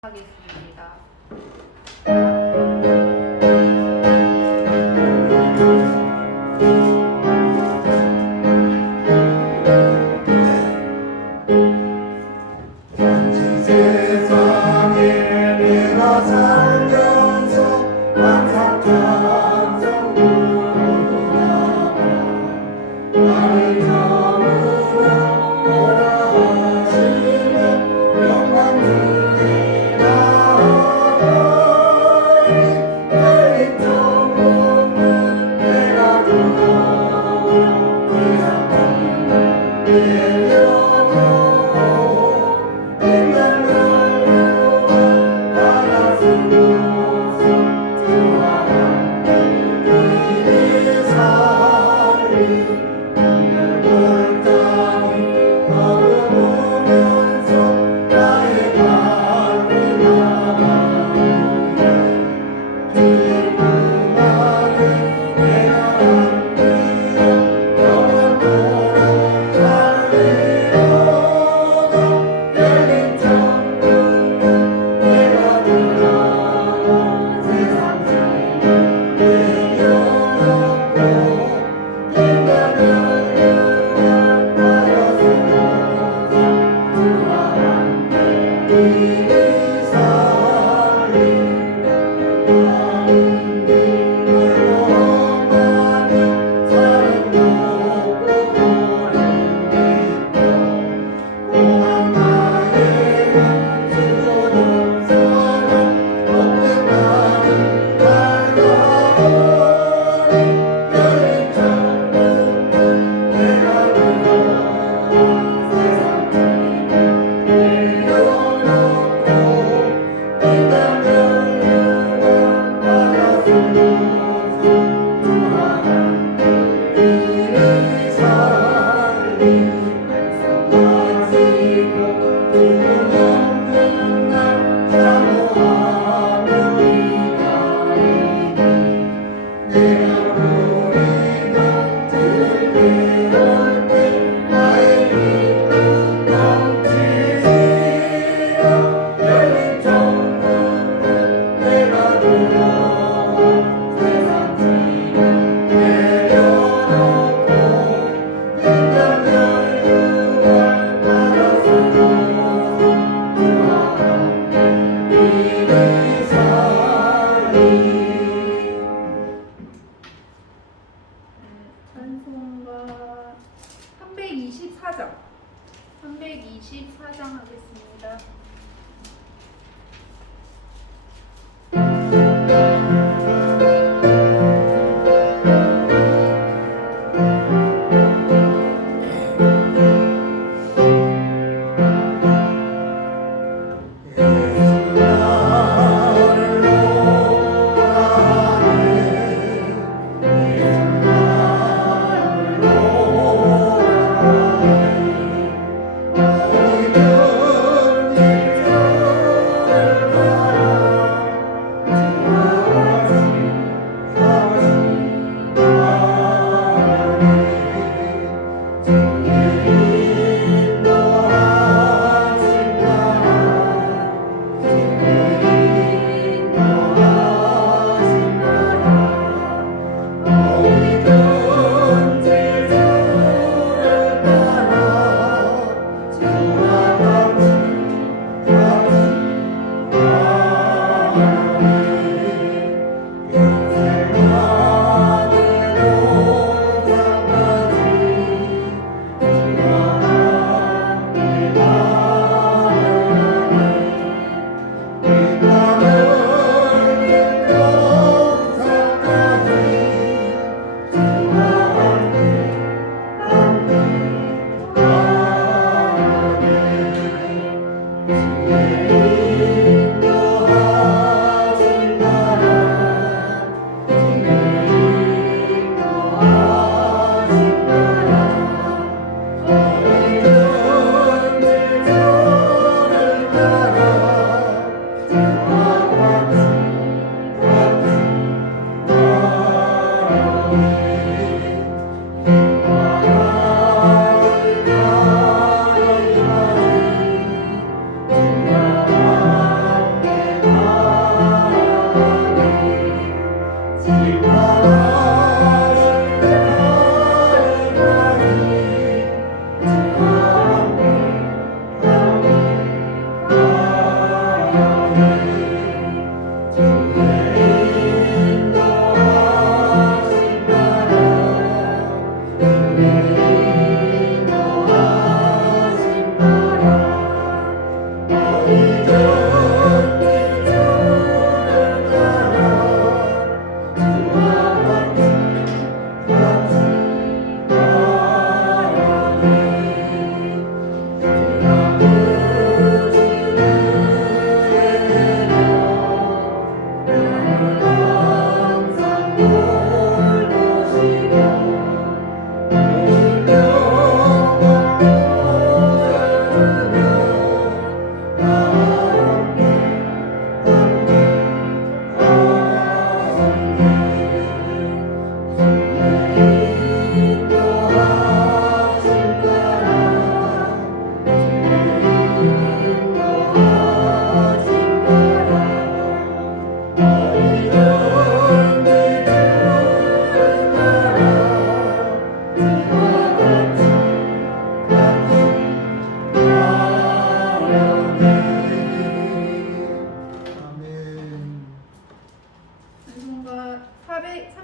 하겠습니다. 세상에 내가 살면서 안타까운 정부나 나를 너무나 오라 하시네 영광 주리라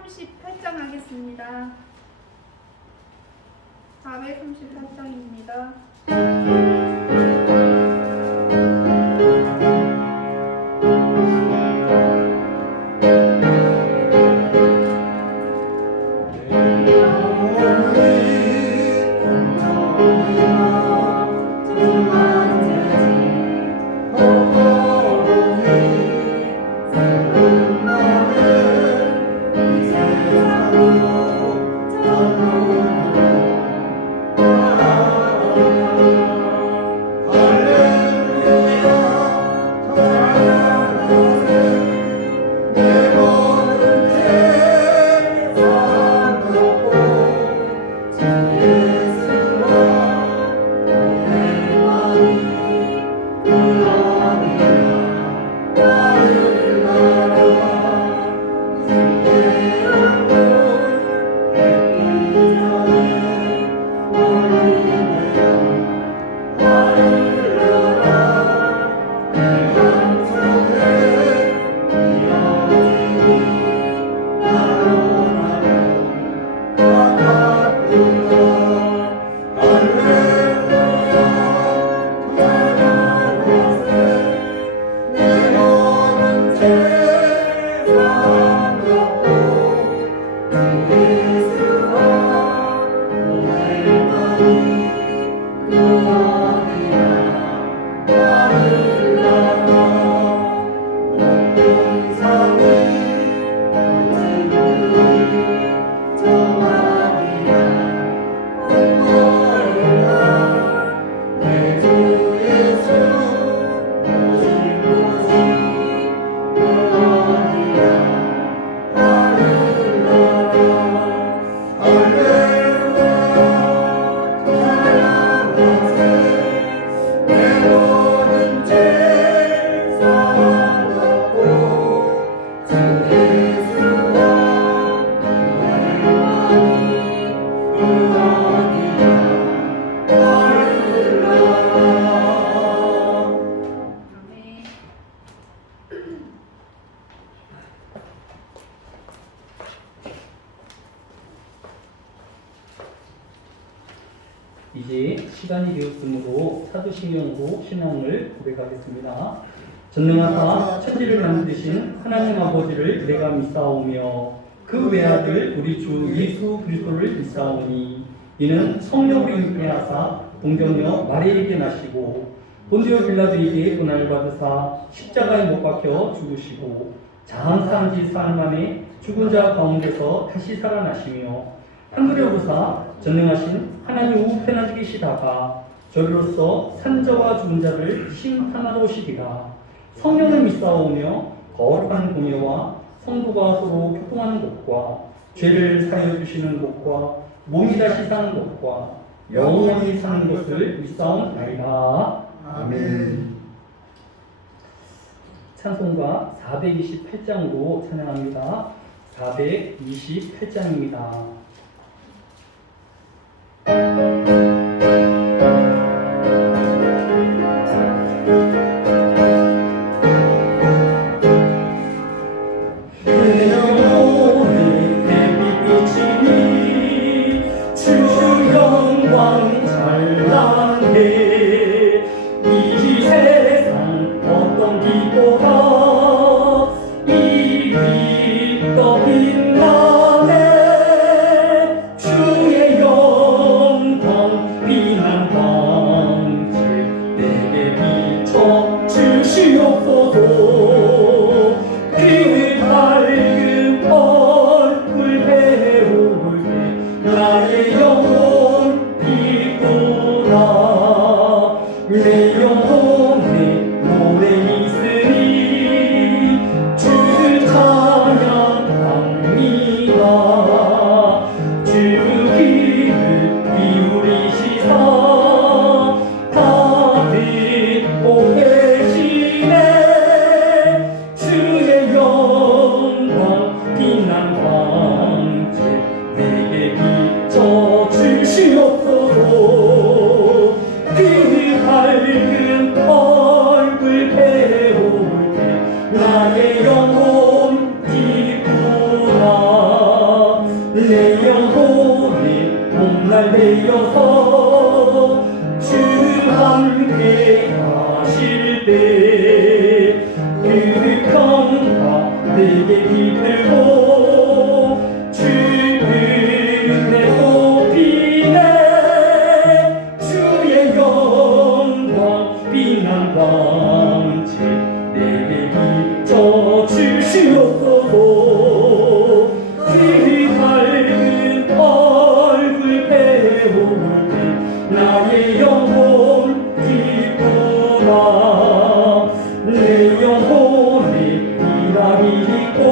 438장 하겠습니다. 438장입니다. 이제 시간이 되었으므로 사도신경으로 신앙을 고백하겠습니다. 전능하사 천지를 만드신 하나님 아버지를 내가 믿사오며 그 외아들 우리 주 예수 그리스도를 믿사오니 이는 성령으로 잉태하사 동정녀 마리아에게 나시고 본디오 빌라도에게 고난을 받으사 십자가에 못 박혀 죽으시고 장사한 지 사흘 만에 죽은 자 가운데서 다시 살아나시며 하늘에 오르사 전능하신 하나님 우편에 계시다가 저리로서 산자와 죽은 자를 심판하러 오시리라. 성령을 믿사오며 거룩한 공예와 성도가 서로 교통하는 것과 죄를 사하여 주시는 것과 몸이 다시 사는 것과 영원히 사는 것을 믿사옵나이다. 아멘. 찬송가 428장으로 찬양합니다. 428장입니다. 나의 영혼 기쁘라 되어서 주 함께 하실 때 그릇과 내게 깃들고 주는 내 높이네 주의 영광 빛난 광채 내게 비춰 주시옵소서 그 밝은 얼굴 배울 때 나의 영혼 기쁘다 내 영혼에 희락이 있고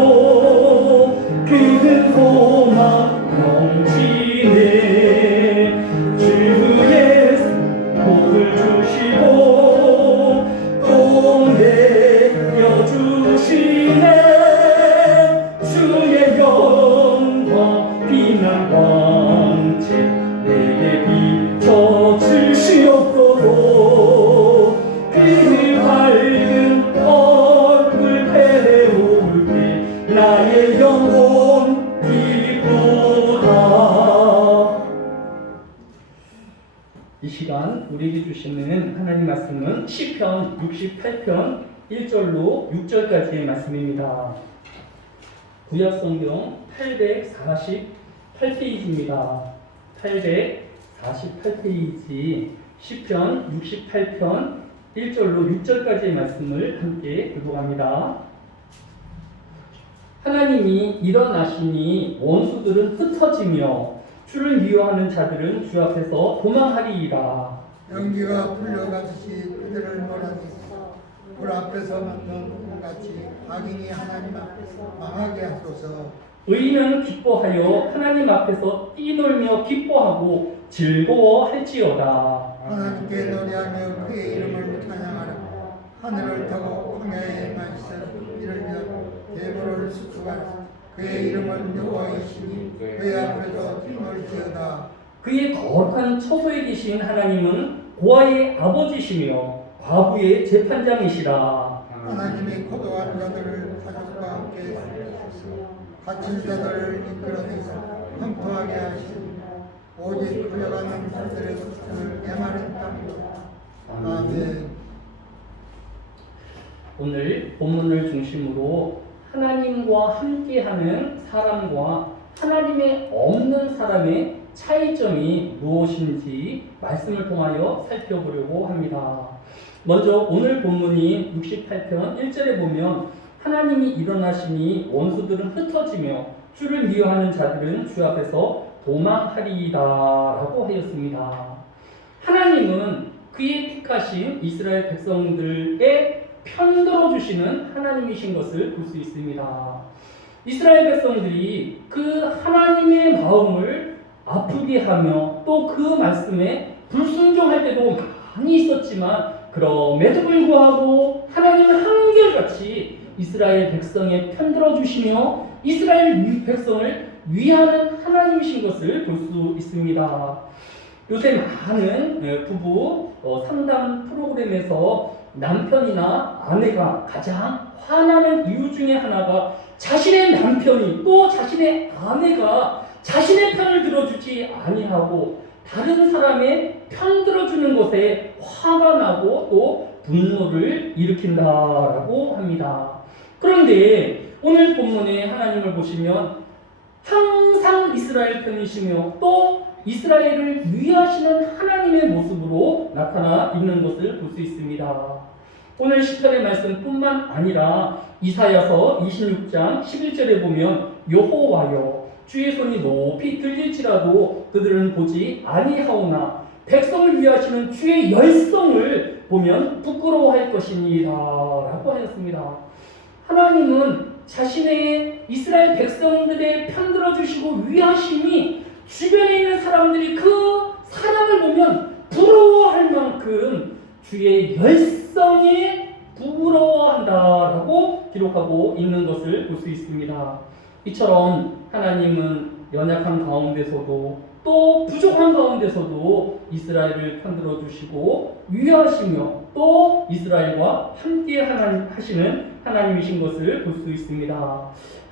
큰 소망 넘치네 주 예수 복을 주시고 또 내려주시네 주의 영광 빛난 광채 내게 비춰 주시옵소서 그 밝은 얼굴 배울 때 나의 영혼 기쁘다. 이 시간 우리에게 주시는 하나님 말씀은 시편 68편 1절로 6절까지의 말씀입니다. 구약성경 848페이지입니다. 848페이지 시편 68편 1절로 6절까지의 말씀을 함께 읽어갑니다. 하나님이 일어나시니 원수들은 흩어지며 주를 미워하는 자들은 주 앞에서 도망하리이다. 연기가 풀려가듯이 그들을 몰아내고 불 앞에서 만든 같이 악인이 하나님 앞에서 망하게 하소서. 의인은 기뻐하여 하나님 앞에서 뛰놀며 기뻐하고 즐거워할지어다. 하나님께 노래하며 그의 이름을 찬양하라. 하늘을 타고 광야에 마시사 이를 위하여 대물을 수축하라. 그의 이름은 여호와이시니 그의 앞에서 뛰놀지어다. 그의 거룩한 처소에 계신 하나님은 고아의 아버지시며 과부의 재판장이시라. 하나님이 고도한 자들을 가족과 함께 갇힌 자들을 이끌어내서 황폐하게 하시니 오직 끌려가는 자들의 것을 메마른 땅이다. 아멘. 오늘 본문을 중심으로 하나님과 함께하는 사람과 하나님의 없는 사람의 차이점이 무엇인지 말씀을 통하여 살펴보려고 합니다. 먼저 오늘 본문이 68편 1절에 보면 하나님이 일어나시니 원수들은 흩어지며 주를 미워하는 자들은 주 앞에서 도망하리이다 라고 하였습니다. 하나님은 그의 택하신 이스라엘 백성들의 편들어 주시는 하나님이신 것을 볼 수 있습니다. 이스라엘 백성들이 그 하나님의 마음을 아프게 하며 또 그 말씀에 불순종할 때도 많이 있었지만 그럼에도 불구하고 하나님은 한결같이 이스라엘 백성에 편들어 주시며 이스라엘 백성을 위하는 하나님이신 것을 볼 수 있습니다. 요새 많은 부부 상담 프로그램에서 남편이나 아내가 가장 화나는 이유 중에 하나가 자신의 남편이 또 자신의 아내가 자신의 편을 들어주지 아니하고 다른 사람의 편 들어주는 것에 화가 나고 또 분노를 일으킨다라고 합니다. 그런데 오늘 본문에 하나님을 보시면 항상 이스라엘 편이시며 또 이스라엘을 위하시는 하나님의 모습으로 나타나 있는 것을 볼 수 있습니다. 오늘 시편의 말씀뿐만 아니라 이사야서 26장 11절에 보면 여호와여 주의 손이 높이 들릴지라도 그들은 보지 아니하오나 백성을 위하시는 주의 열성을 보면 부끄러워할 것이니라 라고 하였습니다. 하나님은 자신의 이스라엘 백성들의 편들어 주시고 위하심이 주변에 있는 사람들이 그 사랑을 보면 부러워할 만큼 주의 열성에 부러워한다라고 기록하고 있는 것을 볼 수 있습니다. 이처럼 하나님은 연약한 가운데서도 또 부족한 가운데서도 이스라엘을 편들어 주시고 위하시며 또 이스라엘과 함께 하시는 하나님이신 것을 볼 수 있습니다.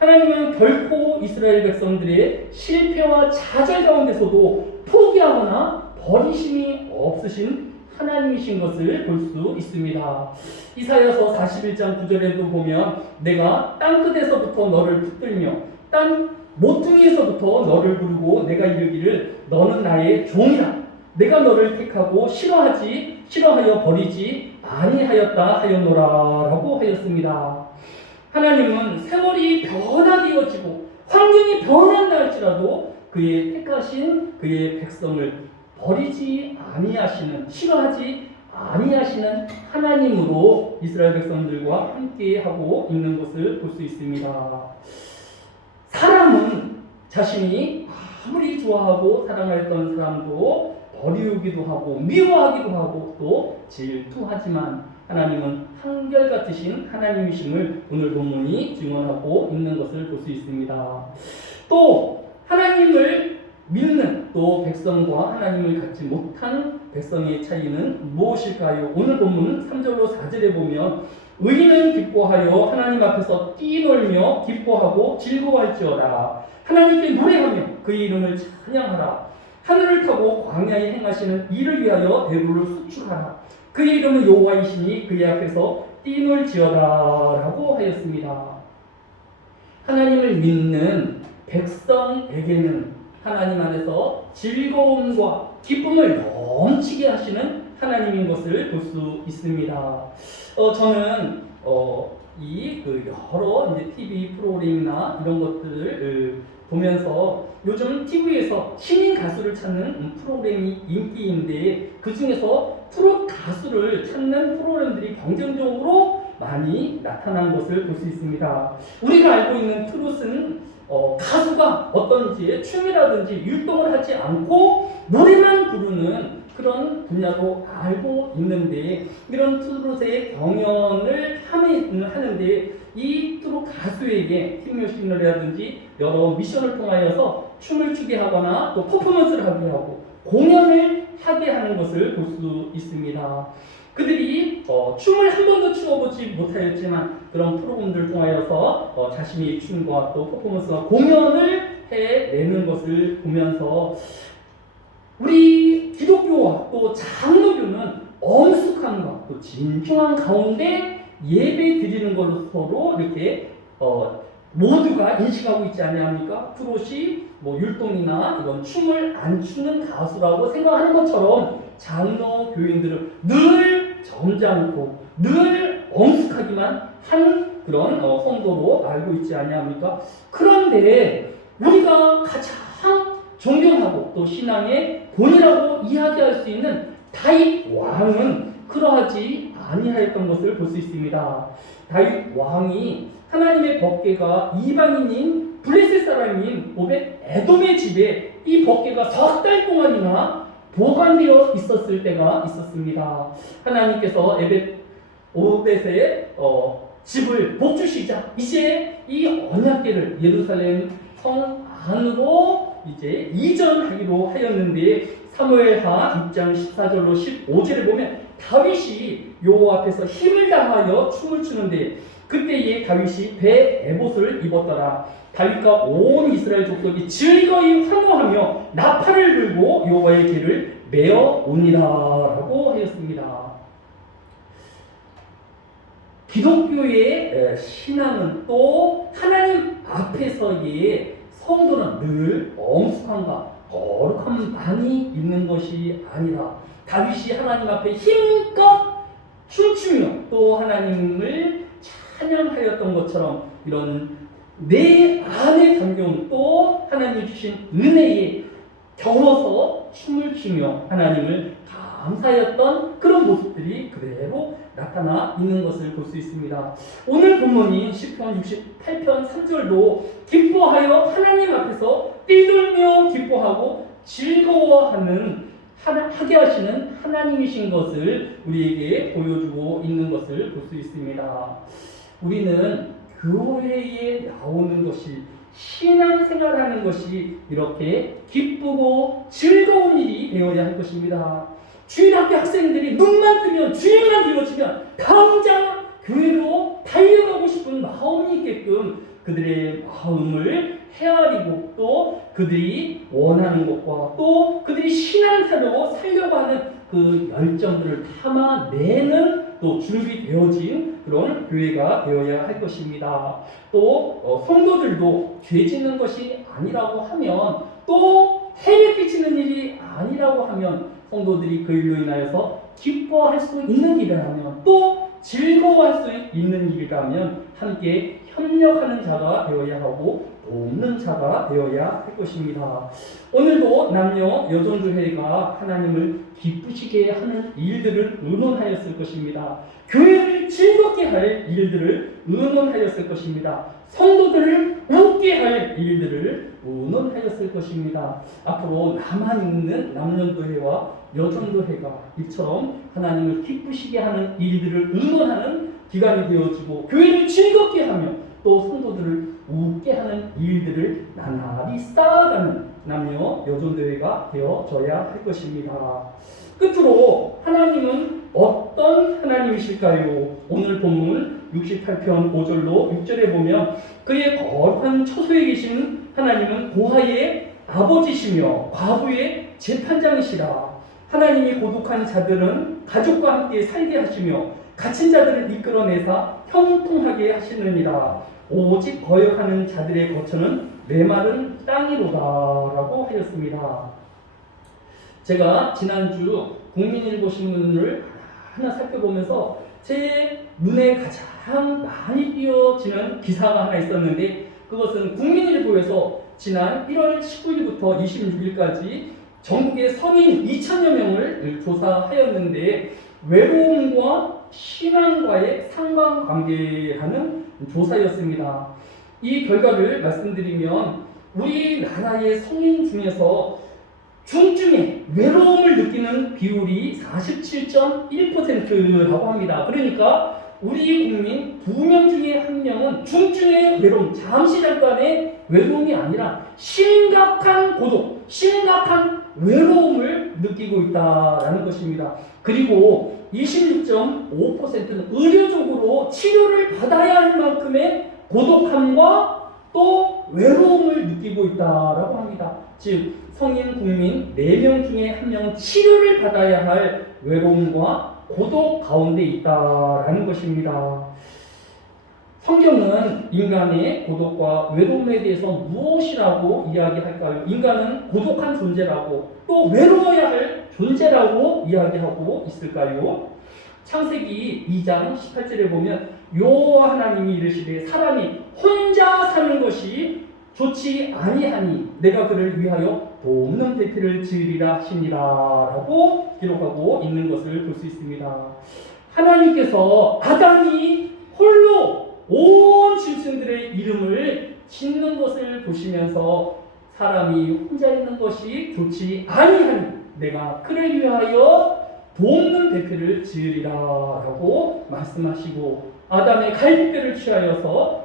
하나님은 결코 이스라엘 백성들의 실패와 좌절 가운데서도 포기하거나 버리심이 없으신 하나님이신 것을 볼 수 있습니다. 이사야서 41장 9절에도 보면 내가 땅끝에서부터 너를 붙들며 땅 모퉁이에서부터 너를 부르고 내가 이르기를 너는 나의 종이라. 내가 너를 택하고 싫어하여 버리지 아니하였다 하였노라라고 하였습니다. 하나님은 세월이 변화되어지고 환경이 변한다 할지라도 그의 택하신 그의 백성을 버리지 아니하시는, 싫어하지 아니하시는 하나님으로 이스라엘 백성들과 함께 하고 있는 것을 볼 수 있습니다. 사람은 자신이 아무리 좋아하고 사랑하였던 사람도 버리우기도 하고 미워하기도 하고 또 질투하지만 하나님은 한결같으신 하나님이심을 오늘 본문이 증언하고 있는 것을 볼 수 있습니다. 또 하나님을 믿는 또 백성과 하나님을 갖지 못한 백성의 차이는 무엇일까요? 오늘 본문 3절로 4절에 보면 의인은 기뻐하여 하나님 앞에서 뛰놀며 기뻐하고 즐거워할지어다. 하나님께 노래하며 그의 이름을 찬양하라. 하늘을 타고 광야에 행하시는 이를 위하여 대로를 수축하라. 그의 이름은 여호와이시니 그의 앞에서 뛰놀지어다라고 하였습니다. 하나님을 믿는 백성에게는 하나님 안에서 즐거움과 기쁨을 넘치게 하시는 하나님인 것을 볼 수 있습니다. 저는 여러 이제 TV 프로그램이나 이런 것들을 보면서 요즘 TV에서 신인 가수를 찾는 프로그램이 인기인데 그 중에서 트롯 가수를 찾는 프로그램들이 경쟁적으로 많이 나타난 것을 볼 수 있습니다. 우리가 알고 있는 트롯은 가수가 어떤 이제 춤이라든지 율동을 하지 않고 노래만 부르는 그런 분야로 알고 있는데 이런 트롯의 경연을 하는데 이 트롯 가수에게 팀뮤직이라든지 여러 미션을 통하여서 춤을 추게 하거나 또 퍼포먼스를 하게 하고 공연을 하게 하는 것을 볼 수 있습니다. 그들이 춤을 한 번도 추어보지 못하였지만 그런 프로그램들을 통하여서 자신의 춤과 또 퍼포먼스와 공연을 해내는 것을 보면서 우리 기독교와 또 장로교는 엄숙함과 또 진중한 가운데 예배 드리는 것으로 이렇게 모두가 인식하고 있지 않습니까? 트롯이 율동이나 이런 춤을 안 추는 가수라고 생각하는 것처럼 장로 교인들은 늘 점잖고 늘 엄숙하기만 한 그런 성도로 알고 있지 않습니까? 그런데 우리가 가장 존경하고 또 신앙의 본이라고 이야기할 수 있는 다윗 왕은 그러하지 아니하였던 것을 볼 수 있습니다. 다윗 왕이 하나님의 법궤가 이방인인 블레셋 사람인 오벳 에돔의 집에 이 법궤가 4달 동안이나 보관되어 있었을 때가 있었습니다. 하나님께서 오벳의 집을 복주시자 이제 이 언약궤를 예루살렘 성 안으로 이제 이전하기로 하였는데 사무엘하 6장 14절로 15절에 보면 다윗이 여호와 앞에서 힘을 다하여 춤을 추는데 그때에 다윗이 배 에봇을 입었더라. 다윗과 온 이스라엘 족속이 즐거이 환호하며 나팔을 불고 여호와의 길을 메어 오니라라고 하였습니다. 기독교의 신앙은 또 하나님 앞에서의 성도는 늘 엄숙함과 거룩함만이 있는 것이 아니라 다윗이 하나님 앞에 힘껏 춤추며 또 하나님을 찬양하였던 것처럼 이런 내 안에 담겨온 또 하나님 주신 은혜에 겨워서 춤을 추며 하나님을 감사하였던 그런 모습들이 그대로 나타나 있는 것을 볼 수 있습니다. 오늘 본문인 시편 68편 3절도 기뻐하여 하나님 앞에서 뛰돌며 기뻐하고 즐거워하는 하게 하시는 하나님이신 것을 우리에게 보여주고 있는 것을 볼 수 있습니다. 우리는 교회에 나오는 것이 신앙생활하는 것이 이렇게 기쁘고 즐거운 일이 되어야 할 것입니다. 주일학교 학생들이 눈만 뜨면 주일만 되어지면 당장 교회로 달려가고 싶은 마음이 있게끔 그들의 마음을 헤아리고 또 그들이 원하는 것과 또 그들이 신앙사로 살려고 하는 그 열정들을 담아내는 또 준비되어진 그런 교회가 되어야 할 것입니다. 또 성도들도 죄 짓는 것이 아니라고 하면 또 해를 끼치는 일이 아니라고 하면 성도들이 그 일로 인하여서 기뻐할 수 있는 일이라면 또 즐거워할 수 있는 일이라면 함께 협력하는 자가 되어야 하고 돕는 자가 되어야 할 것입니다. 오늘도 남녀 여전교회가 하나님을 기쁘시게 하는 일들을 의논하였을 것입니다. 교회를 즐겁게 할 일들을 의논하였을 것입니다. 성도들을 웃게 할 일들을 의논하였을 것입니다. 앞으로 남아있는 남녀교회와 여전교회가 이처럼 하나님을 기쁘시게 하는 일들을 의논하는 기간이 되어지고 교회를 즐겁게 하며 또 성도들을 웃게 하는 일들을 나날이 쌓아가는 남녀 여전교회가 되어져야 할 것입니다. 끝으로 하나님은 어떤 하나님이실까요? 오늘 본문 68편 5절로 6절에 보면 그의 거룩한 처소에 계신 하나님은 고아의 아버지시며 과부의 재판장이시라. 하나님이 고독한 자들은 가족과 함께 살게 하시며 갇힌 자들을 이끌어내사 형통하게 하시느니라. 오직 거역하는 자들의 거처는 메마른 땅이로다라고 하였습니다. 제가 지난주 국민일보 신문을 하나 살펴보면서 제 눈에 가장 많이 띄어지는 기사가 하나 있었는데 그것은 국민일보에서 지난 1월 19일부터 26일까지 전국의 성인 2,000여 명을 조사하였는데 외로움과 신앙과의 상관관계라는 조사였습니다. 이 결과를 말씀드리면 우리나라의 성인 중에서 중증의 외로움을 느끼는 비율이 47.1%라고 합니다. 그러니까 우리 국민 2명 중에 1명은 중증의 외로움, 잠시 잠깐의 외로움이 아니라 심각한 고독, 심각한 외로움을 느끼고 있다라는 것입니다. 그리고 26.5%는 의료적으로 치료를 받아야 할 만큼의 고독함과 또 외로움을 느끼고 있다라고 합니다. 즉 성인 국민 4명 중에 1명은 치료를 받아야 할 외로움과 고독 가운데 있다라는 것입니다. 성경은 인간의 고독과 외로움에 대해서 무엇이라고 이야기할까요? 인간은 고독한 존재라고 또 외로워야 할 존재라고 이야기하고 있을까요? 창세기 2장 18절에 보면 여호와 하나님이 이르시되 사람이 혼자 사는 것이 좋지 아니하니 내가 그를 위하여 돕는 배필을 지으리라 하시니라 라고 기록하고 있는 것을 볼 수 있습니다. 하나님께서 아담이 홀로 온 짐승들의 이름을 짓는 것을 보시면서 사람이 혼자 있는 것이 좋지 아니하니 내가 그를 위하여 돕는 배필을 지으리라 라고 말씀하시고 아담의 갈비뼈를 취하여서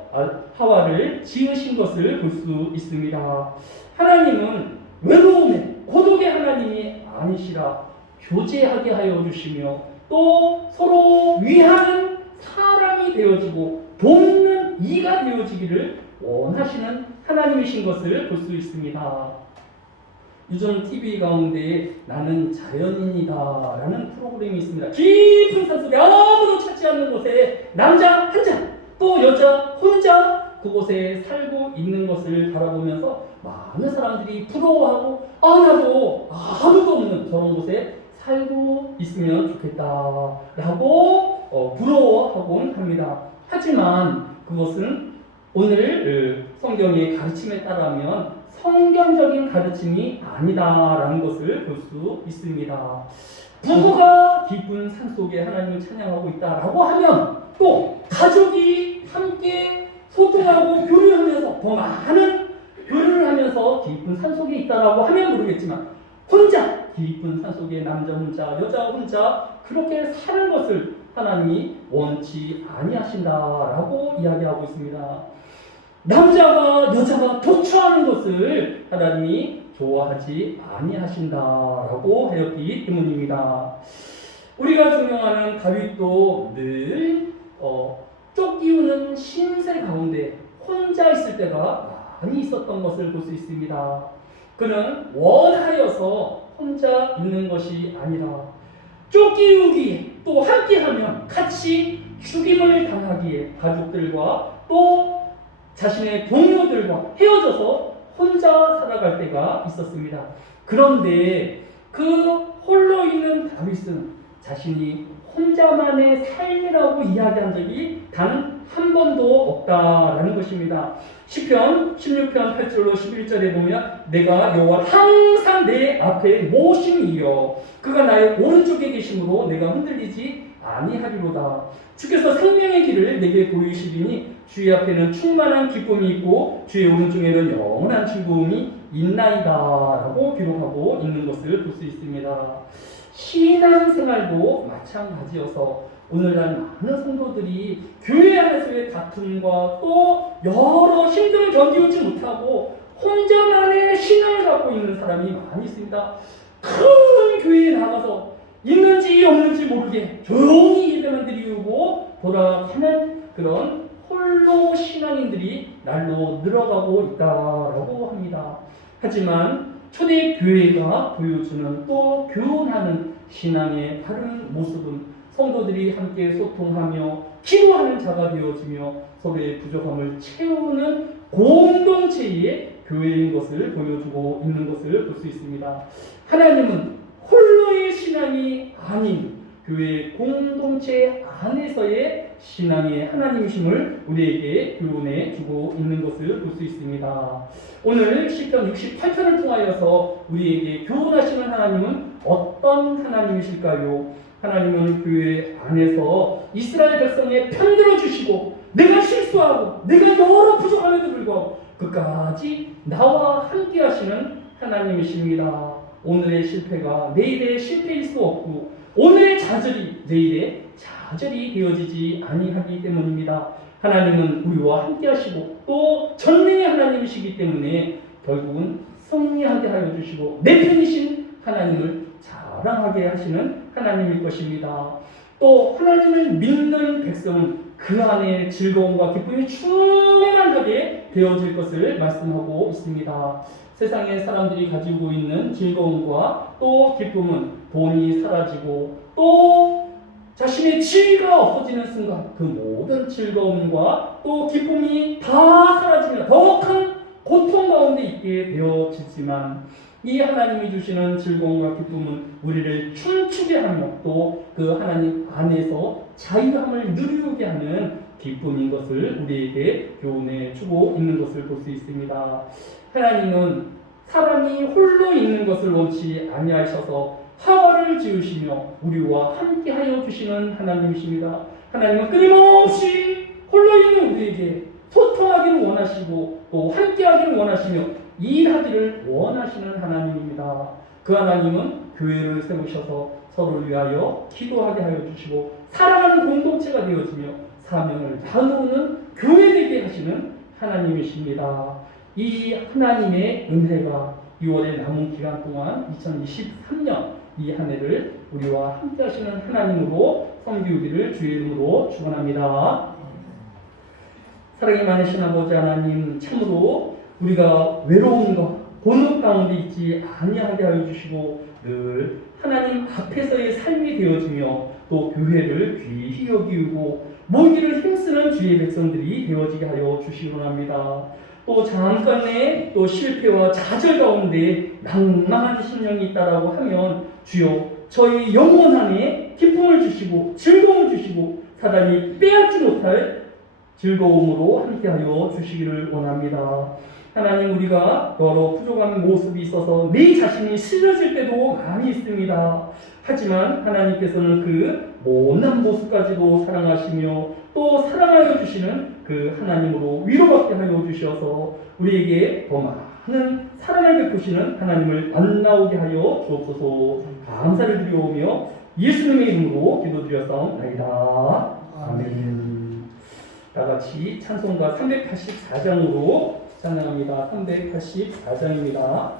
하와를 지으신 것을 볼 수 있습니다. 하나님은 외로움의 고독의 하나님이 아니시라 교제하게 하여 주시며 또 서로 위하는 사람이 되어지고 돕는 이가 되어지기를 원하시는 하나님이신 것을 볼 수 있습니다. 요즘 TV 가운데 나는 자연인이다 라는 프로그램이 있습니다. 깊은 산속에 아무도 찾지 않는 곳에 남자 한자 또 여자 혼자 그곳에 살고 있는 것을 바라보면서 많은 사람들이 부러워하고 나도 아무도 없는 저런 곳에 살고 있으면 좋겠다라고 부러워하곤 합니다. 하지만 그것은 오늘 성경의 가르침에 따르면 성경적인 가르침이 아니다라는 것을 볼 수 있습니다. 부부가 깊은 산속에 하나님을 찬양하고 있다라고 하면 또 가족이 함께 소통하고 교류하면서 더 많은 교류를 하면서 깊은 산속에 있다라고 하면 모르겠지만 혼자 깊은 산속에 남자 혼자 여자 혼자 그렇게 사는 것을 하나님이 원치 아니하신다라고 이야기하고 있습니다. 남자가 여자가 독처하는 것을 하나님이 좋아하지 아니하신다라고 하였기 때문입니다. 우리가 존경하는 다윗도 늘 쫓기우는 신세 가운데 혼자 있을 때가 많이 있었던 것을 볼 수 있습니다. 그는 원하여서 혼자 있는 것이 아니라 쫓기우기에 또 함께하면 같이 죽임을 당하기에 가족들과 또 자신의 동료들과 헤어져서 혼자 살아갈 때가 있었습니다. 그런데 그 홀로 있는 다윗은 자신이 혼자만의 삶이라고 이야기한 적이 단 한 번도 없다라는 것입니다. 시편 16편 8절로 11절에 보면 내가 여호와를 항상 내 앞에 모심이여 그가 나의 오른쪽에 계심으로 내가 흔들리지 아니하리로다. 주께서 생명의 길을 내게 보이시리니 주의 앞에는 충만한 기쁨이 있고 주의 오른쪽에는 영원한 즐거움이 있나이다 라고 기록하고 있는 것을 볼 수 있습니다. 신앙생활도 마찬가지여서 오늘날 많은 성도들이 교회 안에서의 다툼과 또 여러 힘듦을 견디지 못하고 혼자만의 신앙을 갖고 있는 사람이 많이 있습니다. 큰 교회에 나가서 있는지 없는지 모르게 조용히 예배만 드리고 돌아가는 그런 홀로 신앙인들이 날로 늘어가고 있다라고 합니다. 하지만 초대교회가 보여주는 또 교훈하는 신앙의 다른 모습은 성도들이 함께 소통하며 기도하는 자가 되어지며 서로의 부족함을 채우는 공동체의 교회인 것을 보여주고 있는 것을 볼 수 있습니다. 하나님은 홀로의 신앙이 아닌 교회 공동체 안에서의 신앙의 하나님이심을 우리에게 교훈해 주고 있는 것을 볼 수 있습니다. 오늘 시편 68편을 통하여서 우리에게 교훈하시는 하나님은 어떤 하나님이실까요? 하나님은 교회 안에서 이스라엘 백성의 편들어 주시고 내가 실수하고 내가 여러 부족함에도 불구하고 끝까지 나와 함께 하시는 하나님이십니다. 오늘의 실패가 내일의 실패일 수 없고 오늘의 좌절이 내일의 좌절이 되어지지 아니하기 때문입니다. 하나님은 우리와 함께 하시고 또 전능의 하나님이시기 때문에 결국은 승리하게 하여 주시고 내 편이신 하나님을 자랑하게 하시는 하나님일 것입니다. 또 하나님을 믿는 백성은 그 안에 즐거움과 기쁨이 충만하게 되어질 것을 말씀하고 있습니다. 세상의 사람들이 가지고 있는 즐거움과 또 기쁨은 돈이 사라지고 또 자신의 지위가 없어지는 순간 그 모든 즐거움과 또 기쁨이 다 사라지며 더 큰 고통 가운데 있게 되어지지만 이 하나님이 주시는 즐거움과 기쁨은 우리를 춤추게 하며 또 그 하나님 안에서 자유함을 누리게 하는 기쁨인 것을 우리에게 교훈해 주고 있는 것을 볼 수 있습니다. 하나님은 사람이 홀로 있는 것을 원치 아니하셔서 하와를 지으시며 우리와 함께하여 주시는 하나님이십니다. 하나님은 끊임없이 홀로 있는 우리에게 소통하기를 원하시고 또 함께하기를 원하시며 일하기를 원하시는 하나님입니다. 그 하나님은 교회를 세우셔서 서로를 위하여 기도하게 하여 주시고 사랑하는 공동체가 되어지며 사명을 나누는 교회되게 하시는 하나님이십니다. 이 하나님의 은혜가 6월의 남은 기간 동안 2023년 이 한 해를 우리와 함께 하시는 하나님으로 섬기우기를 주의 이름으로 축원합니다. 사랑이 많으신 아버지 하나님, 참으로 우리가 외로움과 곤혹 가운데 있지 아니하게 하여 주시고 늘 하나님 앞에서의 삶이 되어지며 또 교회를 귀히 여기고 모이기를 힘쓰는 주의 백성들이 되어지게 하여 주시기 원합니다. 또 잠깐의 또 실패와 좌절 가운데 낭만한 심령이 있다라고 하면 주여 저희 영혼 안에 기쁨을 주시고 즐거움을 주시고 사단이 빼앗지 못할 즐거움으로 함께하여 주시기를 원합니다. 하나님, 우리가 여러 부족한 모습이 있어서 내 자신이 실려질 때도 많이 있습니다. 하지만 하나님께서는 그 못난 모습까지도 사랑하시며 또 사랑하여 주시는 그 하나님으로 위로받게 하여 주셔서 우리에게 더 많은 사랑을 베푸시는 하나님을 만나오게 하여 주옵소서. 감사를 드리오며 예수님의 이름으로 기도드렸사옵나이다. 아멘. 다같이 찬송가 384장으로 찬양합니다. 384장입니다.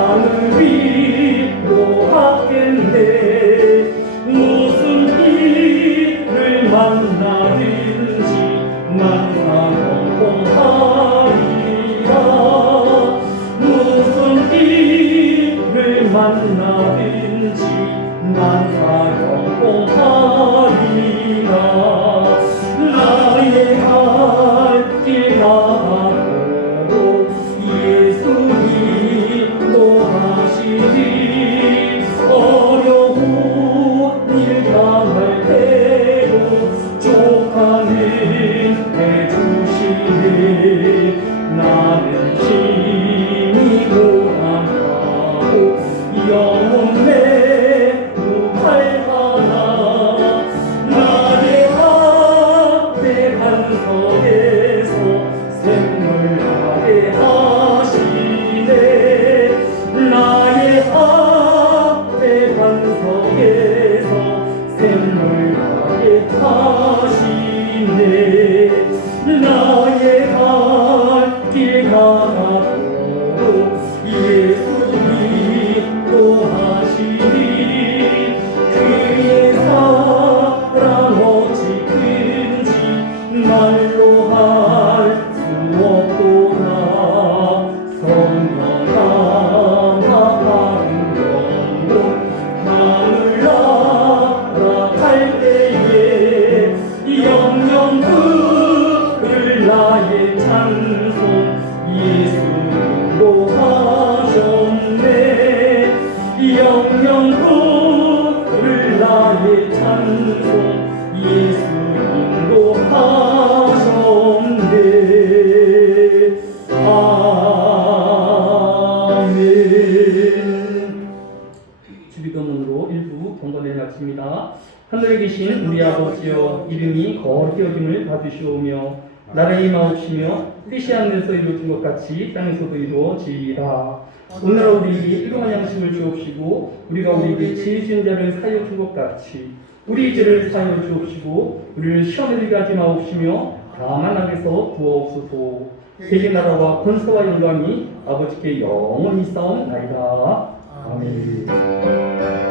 하늘 위로 갔겠네. 무슨 일을 만나든지 만사경공하리라. 무슨 일을 만나든지 만사경공하리라. 나의 갈 길 가도록 예수님 노하시니 어려운 일 당할 때도 족하는 해주시네. 나는 힘이 고단하고 영혼 내도 팔하나. 나의 앞에 반석에서 샘물나게 하시네. 나의 앞에 반석에서 샘물나게 하시네. 나의 갈 길 가도록 예수님 또하시니 그의 사랑 어찌 큰지 말로 할 수 없도다. 선명한 바른 영혼 하늘 날아갈 때에 영영 부를 나의 찬송 예수님도 하셨네. 영영 부를 나의 찬송 예수님도 하셨네. 아멘. 주기도문으로 일부 경건을 마칩니다. 하늘에 계신 우리 아버지여, 이름이 거룩히 여김을 받으시오며 나라의 마옵시며 뜻이 하늘에서 이루어진 것 같이 땅에서도 이루어지이다. 오늘 우리에게 일용할 양식을 주옵시고 우리가 우리에게 죄 지은 자를 사하여 준 것 같이 우리 죄를 사하여 주옵시고 우리를 시험에 들게 하지 마옵시며 다만 악에서 구하옵소서. 대개 나라와 권세와 영광이 아버지께 영원히 싸움나이다. 아멘.